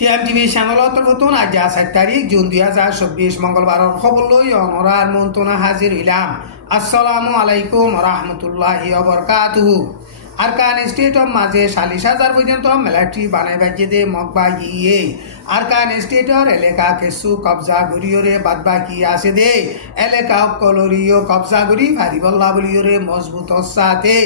টিএমটিভি চ্যানেলত নতুন আজ 7 তারিখ জুন 2024 মঙ্গলবারের খবর লই অনরার মন্তনা হাজির হইলাম। আসসালামু আলাইকুম রহমতুল্লাহি ওয়া বারাকাতুহু। আরকান স্টেটর মাঝে 40,000 পর্যন্ত মিলিটারি বানাই বাজে মকবা গিয়ে আরকান স্টেটর এলাকা কিছু কবজা গরিয়রে বাদবাকি আছে দে এলাকা কলরিও কবজা গরি ফারিবল্লা বলিয়রে মজবুত সাথে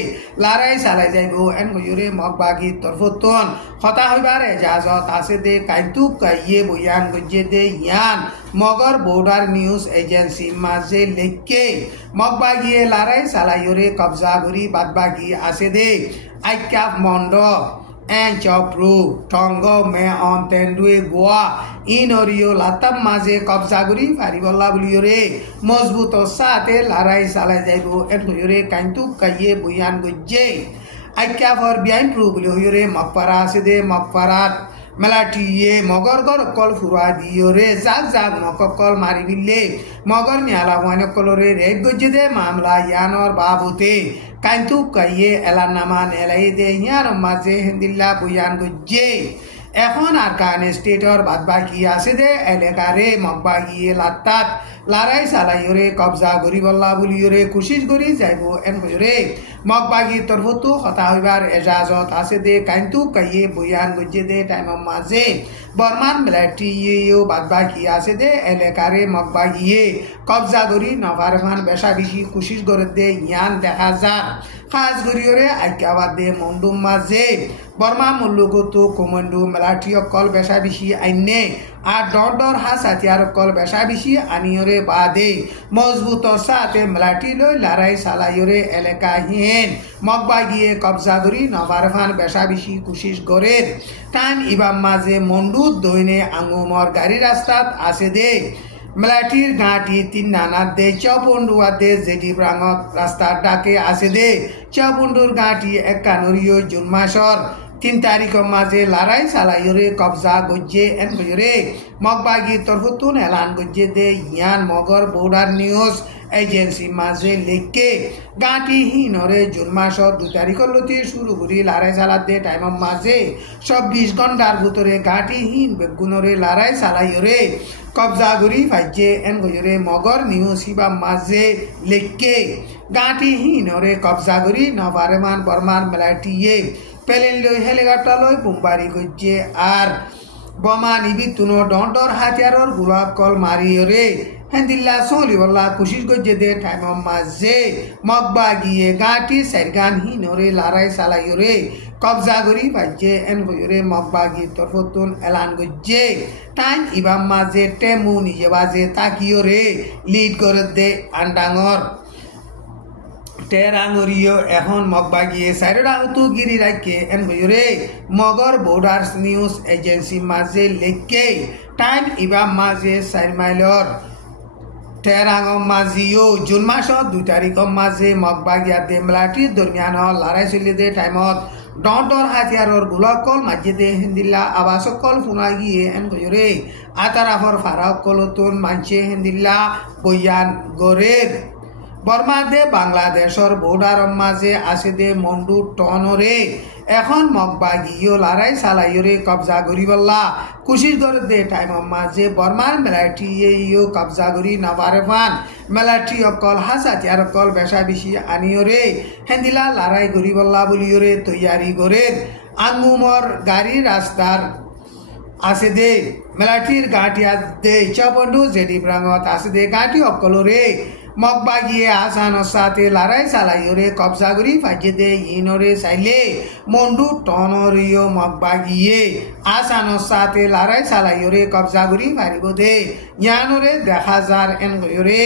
লড়াই চালাই যাইব এন গরিয়রে মকবাগি তরফতন কথা হইবার এজাজত আছে দে কাইতু কাইয়ে বয়ান গজে দে ইয়ান মগর বর্ডার নিউজ এজেন্সি মাঝে লেখকে মকবাগিয়ে লড়াই চালাইয়রে কবজা গরি বাদবাকি আছে দে আইকাপ মন্ড এনচপ্রু টঙ্গ মে অন্তেন্ডুয়ে গোয়া ইনরিও লাতাম মাঝে কবজা গরি ফারিবল্লা বলিয়রে মজবুত সাথে লড়াই চালাই যাইব এনরে কাইতু কাইয়ে বয়ান গজে আইকাফর বিয়াইন প্রু বলিয়রে মকপারা আছে দে মকপারাত মেলাটিয়ে মগর গর কল ফুরা দিয়রে জাগ জাগ মককল মারি বিলে মগর মিয়ালা ওয়ানে কলরে রেড গজে দে মামলা ইয়ানর বাবুতে কাইতু কাইয়ে এলান নামান এলাই দে ইয়ার মাঝে হিন্দিল্লা বয়ান গজে এখন আরকান স্টেটর বাদবাকি আছে দে এলাকারে মকবাগিয়ে লাত্তাত লড়াই চালাইয়রে কবজা গরিবল্লা বলিয়রে কোশিশ করি যাইব এনরে মকবাগি তরফতো কথা হইবার এজাজত আছে দে কাইতু কাইয়ে বয়ান গজে দে টাইম মাঝে বর্মান মিলিটারিও বাদবাকি আছে দে এলাকারে মকবাগিয়ে কবজা গরি নভারফান বেশা বেশি কোশিশ করে দে ইয়ান দেখা যার খাস গরিয়রে আইকাবাদ দে মন্ডুম মাঝে বর্মা মল্লগত কমান্ডো মিলিটারি অকল বেশা বেশি আইনে আর ডর হাস হাতিয়ার অকল বেশা বেশি আনিয়রে বাদে মজবুত সাথে মিলিটারি লই লড়াই চালাইয়রে এলাকা হিন মকবাগিয়ে কবজা করি নভারফান বেশা বেশি কোশিশ করে টান ইবাম মাঝে মন্ডুত দইনে আঙ্গুমর গাড়ি রাস্তাত আছে দে মিলিটারির ঘাটি তিন নানার দে চৌপন্ডুয়া দে জেডি ব্রাঙত রাস্তার ডাকে আছে দে চৌপন্ডুর ঘাটি একানরিও জুন মাসর 3 তারিখের মাঝে লড়াই চালাইয়রে কবজা গজে এন গজরে মকবাগি তরফতুন এলান গজে দে ইয়ান মগর বর্ডার নিউজ এজেন্সি মাঝে লেখকে গাঁটি হিনরে জুন মাসর 2 তারিখের লতি শুরু করি লড়াই চালাতে টাইমের মাঝে 24 ঘন্টার ভিতরে গাঁটি হিন বেগুনরে লড়াই চালাইয়রে কবজা করি ফাইজে এন গজরে মগর নিউজ হিবা মাঝে লেখকে গাঁটি হিনরে কবজা করি নভারমান বর্মান মিলিটারিয়ে প্লেন লই হেলিকপ্টার লই বুমবারি গজে আর বোমা নিবিতুনো ডর হাতিয়ারর গোলাপ কল মারিয়রে হেন্দিল্লা সলিবল্লা কোশিশ গজে দে টাইমের মাঝে মকবাগিয়ে গাঁটি সাইরগান হিনরে লড়াই চালাইয়রে কবজা করি বাজে এন গজরে মকবাগি তরফতুন এলান গজে টাইম ইবাম মাঝে টেমু নিজে বাজে তাকিয়রে লিড করে দে আন্ডাঙর টেরাঙরিও এখন মকবাগিয়ে সাইরা হতো গিরি রাখে এন গজরে মগর বর্ডার নিউজ এজেন্সি মাঝে লেখকে টাইম ইবাম মাঝে 4 মাইলর টেরাঙ মাঝিও জুন মাসর 2 তারিখের মাঝে মকবাগিয়া দে মিলিটারির দরমিয়ান লড়াই চলি দে টাইমত ডর হাতিয়ারর গোলাকল মাঝে দে হিন্দিল্লা আবাসকল ফুনা গিয়ে এন গজরে আতারাফর ফারাকলতুন মানছে হিন্দিল্লা বয়ান গরের বর্মা দে বাংলাদেশর বর্ডার মাঝে আছে দে মন্ডু টনরে এখন মকবাগিও লড়াই চালাইয়রে কবজা করিবল্লা কোশিশ করে দে টাইমের মাঝে বর্মার মিলিটারিও কবজা করি নভারফান মিলিটারি অকল হাসাতিয়ার অকল বেশা বেশি আনিয়রে হেন্দিলা লড়াই করিবল্লা বলিয়রে তৈয়ারি করে আঙ্গুমর গাড়ি রাস্তার আছে দে মিলিটারির গাঁটি দে চৌপন্ডু জেডি ব্রাঙত আছে দে গাঁটি অকলরে মকবাগিয়ে আসানোর সাথে লড়াই চালাইয়রে কবজা করি ফাইজে দে ইনরে চাইলে মন্ডু টনরিও মকবাগিয়ে আসানোর সাথে লড়াই চালাইয়রে কবজা করি ফারিব দে ইয়ানরে দেখা যার এন গয়রে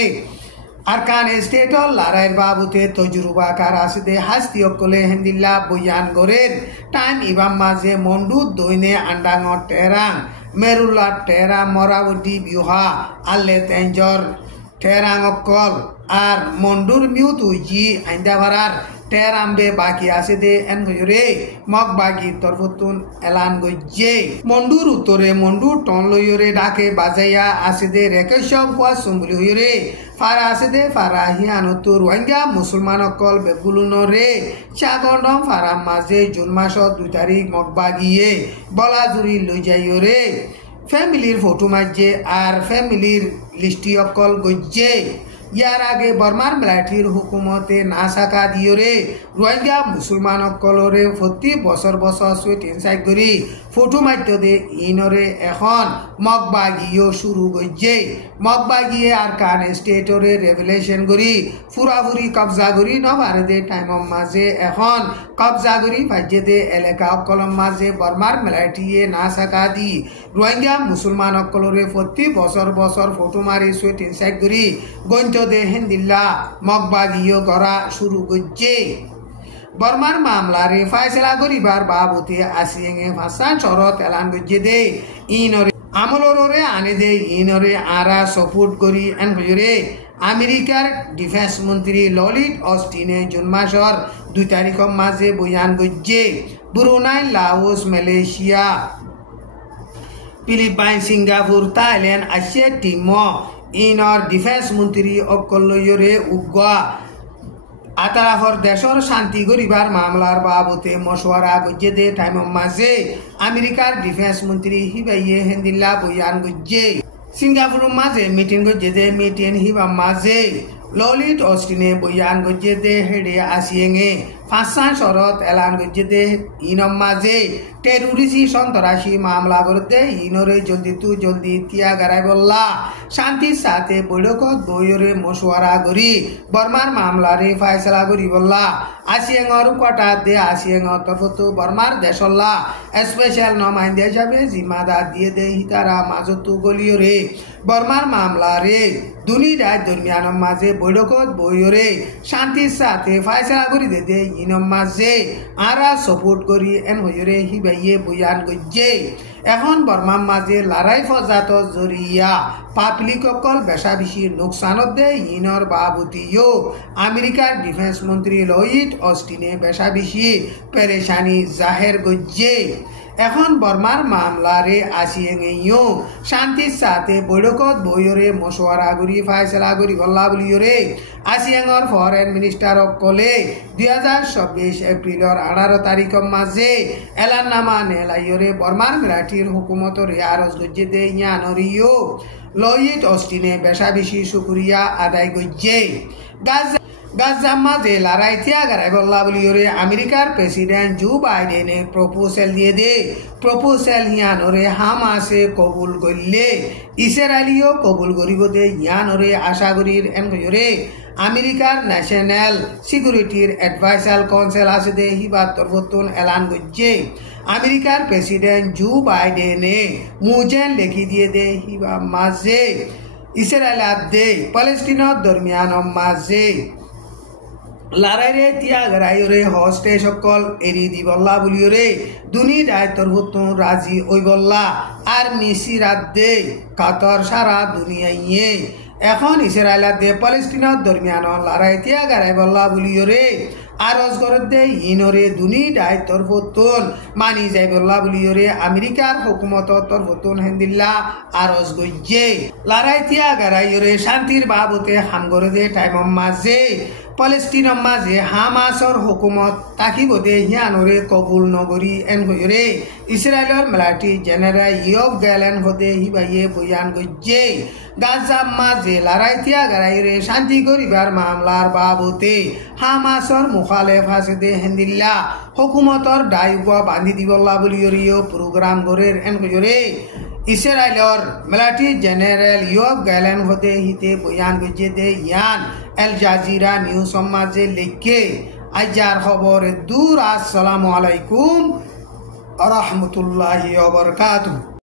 আরকান স্টেটর লড়াইয়ের বাবুতে তজরুবাকার আছে দে হাস্তি অকলে হেন্দিল্লা বয়ান গরের টাইম ইবাম মাঝে মন্ডু দইনে আন্ডাঙর টেরাং মেরুল্লা টেরা মরাবটি বিহা আল্লে তেঞ্জর টেরাং অকল আর মন্ডুর মিউতু জি আইন্দা ভাড়ার টেরামবে বাকি আছে দে এন গজরে মকবাগি তরফতুন এলান গজে মন্ডুর উত্তরে মন্ডু টন লইরে ডাকে বাজাইয়া আছে দে রেকেশব কোয়া সুমলি হইরে ফারা আছে দে ফারা হিয়ানতো রোহিঙ্গা মুসলমান অকল বেগুলুনরে চাগন্ডম ফারা মাঝে জুন মাসত 2 তারিখ মগবাগিয়ে বলাজুরি লই যাইরে ফ্যামিলির ফটো মাঝে আর ফ্যামিলির লিস্টি অকল গজ্জে ইয়ার আগে বর্মার মিলিটারির হুকুমতে না সাকা দিয়রে রোহিঙ্গা মুসলমান অকলরে প্রতি বছর বছর সুইটিন সাইড করি ফটো মাইতে দে ইনরে এখন মগবাগিও শুরু গজ্জে মগবাগিয়ে আর কান স্টেটরে রেভুলেশন করি ফুরাফুরি কবজা করি নবারে দে টাইমর মাঝে এখন কবজা করি ভাজ্যে দে এলাকা অকলম মাঝে বর্মার মিলিটারিয়ে না সাকা দি রোহিঙ্গা মুসলমান অকলরে প্রতি বছর বছর ফটো মারি সুইটিন সাইড করি গঞ্জ দে হিন্দিল্লা মগবাগিও করা শুরু করছে বর্মার মামলারে ফাইসলা করিবার বাবুতে আসিয়েঙে ফাঁসান শরত এলান করছে দে ইনরে আমলরে আনে দে ইনরে আরা সাপোর্ট করি এন হইরে আমেরিকার ডিফেন্স মন্ত্রী ললিত অস্টিনে জুন মাসর 2 তারিখের মাঝে বয়ান করছে Brunei Laos Malaysia Philippines Singapore Thailand আসে টিম ইনর ডিফেন্স মন্ত্রী অকলয়রে উগা আতারাফর দেশর শান্তি গরিবার মামলার বাবতে মশওয়ারা গজ্জে দে টাইমর মাঝে আমেরিকার ডিফেন্স মন্ত্রী হিবাইয়ে হেন্দিল্লা বয়ান গজ্জে সিঙ্গাপুর মাঝে মিটিং গজ্জে দে মিটিং হিবা মাঝে ললিত অস্টিনে বয়ান গজ্জে দে হেডে আসিয়েঙে ফাঁসান শরত এলান গজ্জে দে ইনম মাঝে টেরোরিস্ট সন্ত্রাসী মামলা করতে ইনরে জলদি তু জলদি তিয়া গারাই বললা শান্তির সাথে বৈঠকত বইরে মশওয়ারা করি বর্মার মামলারে ফাইসলা করি বললা আসিয়েঙর কটা দে আসিয়েঙর তরফতো বর্মার দেশল্লা স্পেশাল নমাইন্দা হিসাবে জিম্মাদার দিয়ে দে হিতারা মাজতু গলিয়রে বর্মার মামলারে দুনি রায় দরমিয়ানের মাঝে বৈঠকত বইরে শান্তির সাথে ফাইসলা করি দে ইনম মাঝে আরা সাপোর্ট করি এন হইরে হিবাইয়ে বয়ান গজ্জে এখন বর্মার মাঝে লড়াই ফজাত জরিয়া পাবলিক অকল বেশা বেশি নোকসানত দে ইনর বাবুতিও আমেরিকার ডিফেন্স মন্ত্রী ললিত অস্টিনে বেশা বেশি পেরেশানি জাহের গজ্জে এখন বর্মার মামলারে আসিয়েঙেও শান্তির সাথে বৈঠকত বইরে মশওয়ারা করি ফাইসলা করি বল্লা বলিয়রে আসিয়েঙর ফরেন মিনিস্টার অকলে 2024 এপ্রিলর 18 তারিখের মাঝে এলাননামা নেলাইয়রে বর্মার মিলিটারির হুকুমতরে আরজ গজ্জে দে ইয়ানরিও ললিত অস্টিনে বেশা বেশি শুকরিয়া আদায় গজ্জে গাজার মাঝে লড়াই থিয়া গারাই বল্লা বলিয়রে আমেরিকার প্রেসিডেন্ট জো বাইডেনে প্রপোজাল দিয়ে দে প্রপোজাল ইয়ানরে হামাসে কবুল করলে ইসরায়েলিও কবুল করিব দে ইয়ানরে আশা করির এন হইরে আমেরিকার ন্যাশনাল সিকিউরিটির অ্যাডভাইসার কাউন্সিল আছে দে হিবার তরফতন এলান করছে আমেরিকার প্রেসিডেন্ট জো বাইডেনে মুজেন লিখি দিয়ে দে হিবা মাঝে ইসরায়েল দে প্যালেস্টিনের দরমিয়ান মাঝে লড়াইরে তিয়া গরাইরে হস্টে সকল এরি দি বল্লা বলিয়রে দুনি দায়িত্বর হতো রাজি ওই বল্লা আর মিসি রাত দে কাতর সারা দুনিয়াইয়ে এখন ইসরায়েল দে প্যালেস্টিনের দরমিয়ান লড়াই তিয়া গরাই বল্লা বলিয়রে আরজ করে দে ইনরে দুনি দায়িত্বর হতন মানি যাই বল্লা বলিয়রে আমেরিকার হুকুমত তরফতন হেন্দিল্লা আরজ গজ্জে লড়াই তিয়া গরাইরে শান্তির বাবতে হাম করে দে টাইমর মাঝে প্যালেস্টিনের মাঝে হামাসর হুকুমত তাকিব দে হিয়ানরে কবুল নগরী এন হইরে ইসরায়েলের মিলিটারি জেনারেল ইয়ব গ্যালেন হতে হিবাইয়ে বয়ান গজ্জে গাজার মাঝে লড়াই তিয়া গরাইরে শান্তি করিবার মামলার বাবতে হামাসর মুখালেফ আছে দে হেন্দিল্লা হুকুমতর দায়িত্ব বান্ধি দিবল্লা বলিয়রিও প্রোগ্রাম গরের এন হইরে ইসরায়েলের মিলিটারি জেনারেল ইয়ব গ্যালেন হতে হিতে বয়ান গজ্জে দে ইয়ান এল জাজিরা নিউজ মাঝে লিখে আজার খবর দূর। আসসালামু আলাইকুম ওয়া রাহমাতুল্লাহি ওয়া বারাকাতুহু।